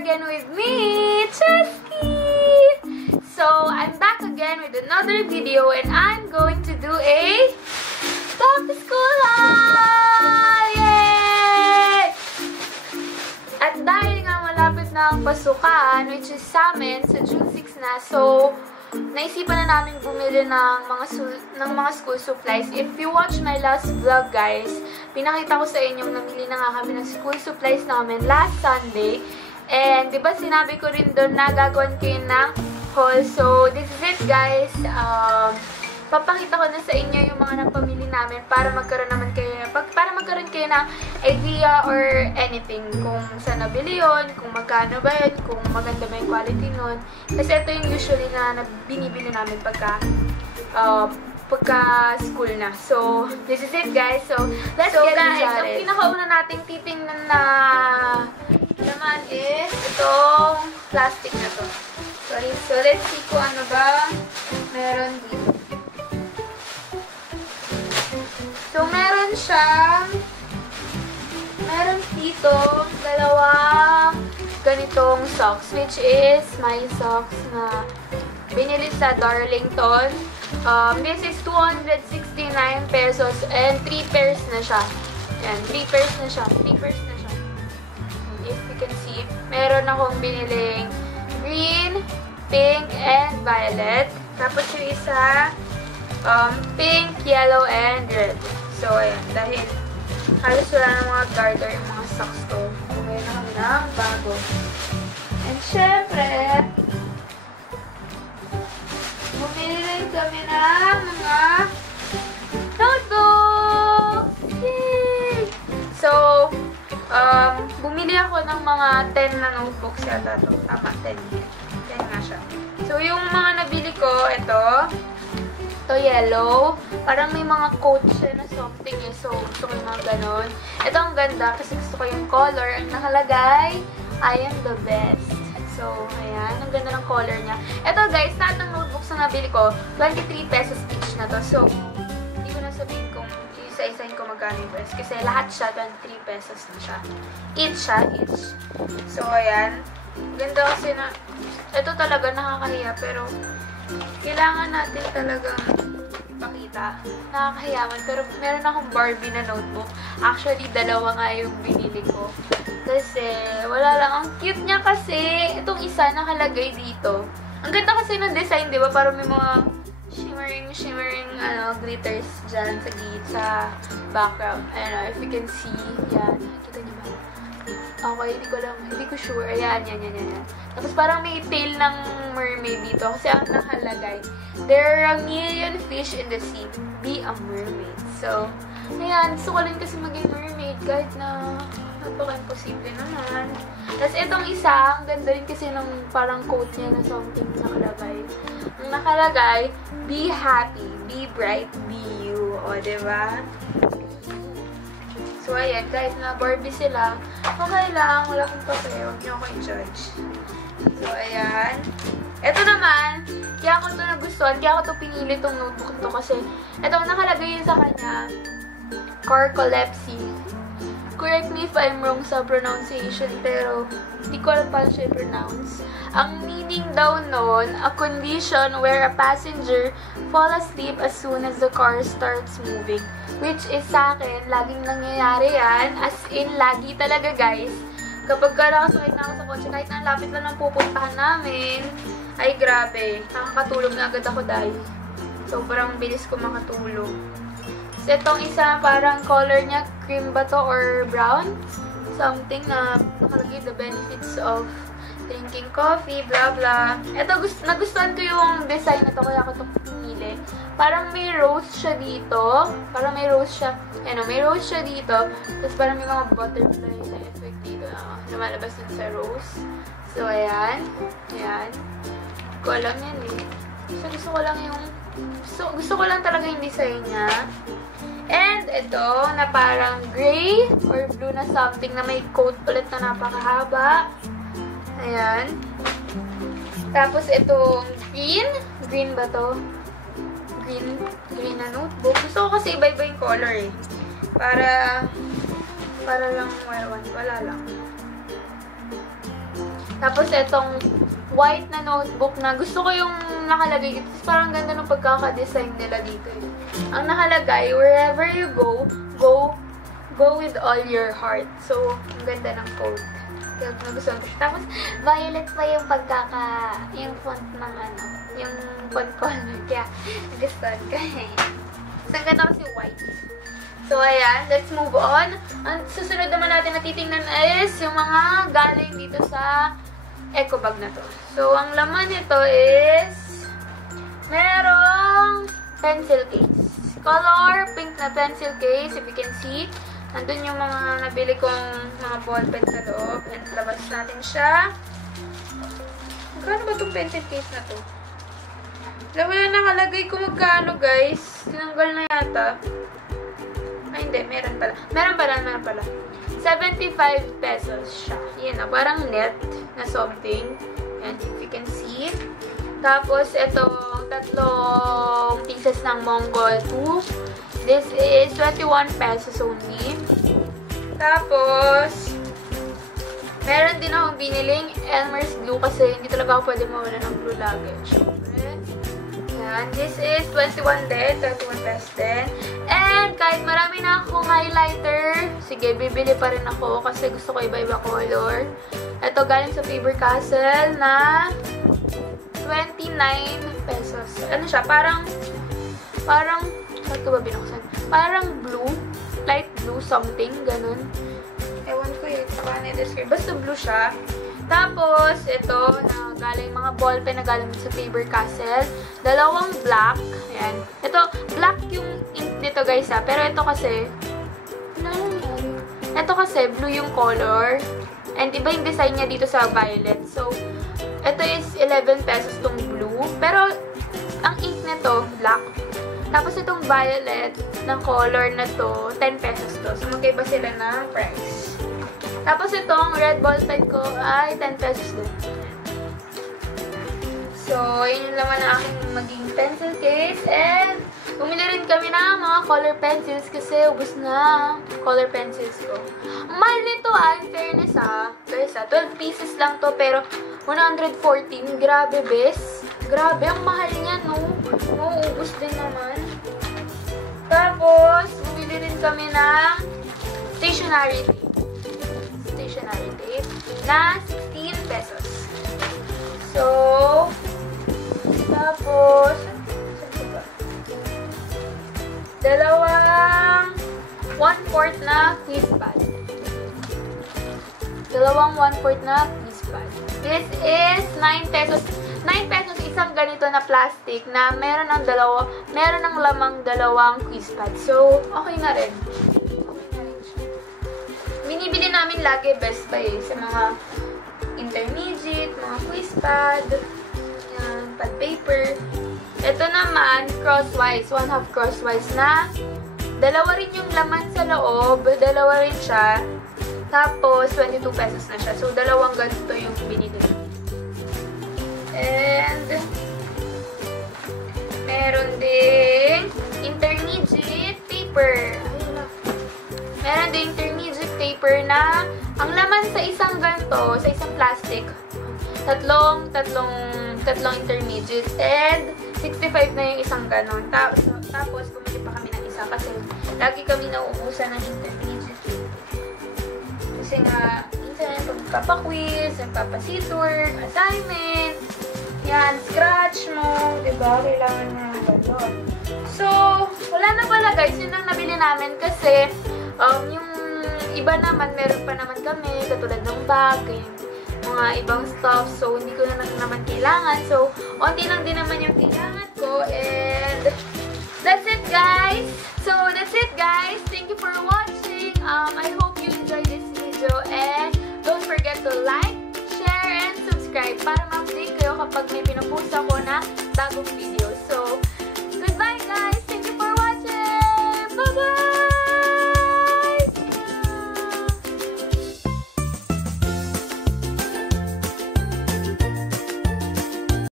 again with me, Chesky! So, I'm back again with another video and I'm going to do a back to school haul! Yay! At dahil nga malapit na ang pasukan, which is sa amin, sa June 6 na, so, naisipan na namin bumili ng mga school supplies. If you watch my last vlog, guys, pinakita ko sa inyo, namili na nga kami ng school supplies namin last Sunday. And, di ba sinabi ko rin doon na gagawin kayo ng haul. So, this is it, guys. Papakita ko na sa inyo yung mga napamili namin para magkaroon kayo ng idea or anything. Kung saan nabili yun, kung magkano ba yun, kung maganda ba yung quality nun. Kasi ito yung usually na binibili namin pagka school na. So, this is it, guys. So, let's get started. Ang pinakauna nating titingnan na naman is itong plastic na to. Sorry. So, let's see kung ano ba meron dito. So, meron dito dalawang ganitong socks, which is my socks na binili sa Darlington. This is 269 pesos and 3 pairs na siya. Ayan, 3 pairs na siya. If you can see, meron akong biniling green, pink, and violet. Tapos yung isa, pink, yellow, and red. So, ayan, dahil halos wala ng mga garter yung mga socks ko. Okay na kami ng bago. And syempre, bumili rin kami ng mga notebooks! Yay! So, bumili ako ng mga 10 na notebooks yata to. Tama, 10. 10 nga siya. So, yung mga nabili ko, ito yellow. Parang may mga coat siya na something eh. So, gusto ko yung mga ganon. Ito ang ganda kasi gusto ko yung color. Ang nakalagay, I am the best. So, ayan. Ang ganda ng color niya. Ito guys, lahat ng notebooks na nabili ko, 23 pesos each na to. So, hindi ko na sabihin kung isa-isahin ko magkano yung price. Kasi lahat siya, 23 pesos na siya. Each. So, ayan. Ganda kasi na, ito talaga nakakahiya. Pero, kailangan natin talaga ipakita. Nakakahiyaman. Pero meron akong Barbie na notebook. Actually, dalawa nga yung binili ko. Kasi, wala lang. Ang cute niya kasi. Itong isa nakalagay dito. Ang ganda kasi ng design, di ba? Parang may mga shimmering, glitters dyan sa background. I don't know if you can see. Yan. Nakikita niyo ba? Okay, hindi ko sure. Ayan. Tapos parang may tail ng mermaid dito. Kasi ang nakalagay, there are a million fish in the sea. Be a mermaid. So, ayan. Gusto ko rin kasi maging mermaid kahit na napaka-imposible naman. Tapos itong isa, ang ganda rin kasi ng parang quote niya na something nakalagay. Ang nakalagay, be happy, be bright, be you. O, diba? So, ayan, kahit na Barbie sila, okay lang, wala akong pape, huwag niyo ako i-judge. So, ayan. Ito naman, kaya ko ito nagustuhan, kaya ko ito pinili itong notebook ito kasi ito, nakalagay yun sa kanya, Carcolepsy. Correct me if I'm wrong sa pronunciation, pero hindi ko alam paano siya i-pronounce. Ang meaning daw nun, a condition where a passenger fall asleep as soon as the car starts moving. Which is sa akin, laging nangyayari yan. As in, lagi talaga guys. Kapag nakasakit na ako sa kotse, kahit na lapit lang ng pupuntahan namin, ay grabe, nakakatulog na agad ako dahil. Sobrang bilis ko makatulog. So, itong isa, parang color niya, cream ba to or brown? Something na nakalagay the benefits of drinking coffee, blah blah. Ito, nagustuhan ko yung design na to, kaya ako ito pinili. Parang may rose siya dito. May rose siya dito. Tapos parang may mga butterfly na effect dito na lumalabas dun sa rose. So, ayan. Ko alam yan eh. So, gusto ko lang talaga yung design niya. And ito, na parang gray or blue na something na may coat ulit na napakahaba. Ayan. Tapos itong green. Green ba to? Green na notebook. Gusto ko kasi iba-iba yung color eh. Para lang wala lang. Tapos, itong white na notebook na gusto ko yung nakalagay dito. Parang ganda ng pagkaka-design nila dito. Ang nakalagay, wherever you go, go with all your heart. So, ang ganda ng quote. Kaya nagustuhan ko siya. Tapos, violet pa yung yung font ng yung font color. Kaya, nagustuhan ko. So, ang ganda kasi white. So, ayan. Let's move on. Ang susunod naman natin na titingnan is yung mga galing dito sa eco bag na to. So, ang laman nito is merong pencil case. Color pink na pencil case. If you can see, nandun yung mga nabili kong mga ballpen sa loob. And labas natin siya. Magkano ba itong pencil case na to? Wala nakalagay kung magkano, guys. Tinanggal na yata. Ay, hindi. Meron pala. Meron pala. 75 pesos siya. Yan na. Parang net na something. Yan, if you can see. Tapos, ito, tatlong pieces ng Mongol 2. This is 21 pesos only. Tapos, meron din akong biniling Elmer's glue kasi hindi talaga ako pwede mawala ng glue lagi. Yan. This is 21 din. 21 pesos din. And kahit marami na akong highlighter, sige, bibili pa rin ako kasi gusto ko iba-iba color. Ito galing sa Faber-Castell na 29 pesos. Ano siya? Parang, bakit ko ba binuksan? Parang blue. Light blue something. Ganun. Ewan ko yun. Saka na-describe. Basta blue siya. Tapos, ito, na galing mga ballpen na galing sa Faber-Castell. Dalawang black. Ayan. Ito, black yung ink nito, guys, ha. Pero ito kasi, ito kasi, blue yung color. And iba yung design niya dito sa violet. So, ito is 11 pesos tong blue. Pero, ang ink nito, black. Tapos, itong violet ng color na to, 10 pesos to. So, magkaiba sila ng price. Tapos itong red ball pen ko ay 10 pesos din. So, yun yung laman na aking maging pencil case. And, bumili rin kami ng mga color pencils kasi ubos na color pencils ko. Mahal nito in fairness guys 12 pieces lang to pero 114. Grabe, bes. Grabe, ang mahal niya, no? Ubos din naman. Tapos, bumili rin kami ng stationery tape na 16 pesos. So, tapos, dalawang 1/4 na quiz pad. This is 9 pesos. 9 pesos isang ganito na plastic na meron ng lamang dalawang quiz pad. So, okay na rin. Binibili namin lagi Best Buy sa mga intermediate, mga quiz pad, yan, pad paper. Ito naman, crosswise, 1/2 crosswise na dalawa rin yung laman sa loob, dalawa rin siya. Tapos, 22 pesos na siya. So, dalawang ganito yung binili. And, meron ding intermediate paper. Meron ding intermediate paper na ang laman sa isang ganito, sa isang plastic, tatlong intermediate and 65 na yung isang ganon. Tapos, bumili pa kami ng isa kasi lagi kami nauubusan ng intermediate. Kasi nga, minsan pagpapaquiz, pagpapaseatwork, assignment, yan, scratch mo, diba? Kailangan mo ng ganon. So, wala na pala guys, yun ang nabili namin kasi yung iba naman, meron pa naman kami, katulad ng bag, mga ibang stuff. So, hindi ko na naman kailangan. So, onti lang din naman yung kailangan ko. And, that's it, guys. So, that's it, guys. Thank you for watching. I hope you enjoyed this video. And, don't forget to like, share, and subscribe para ma-update kayo kapag may pinupost ako na bagong video. So,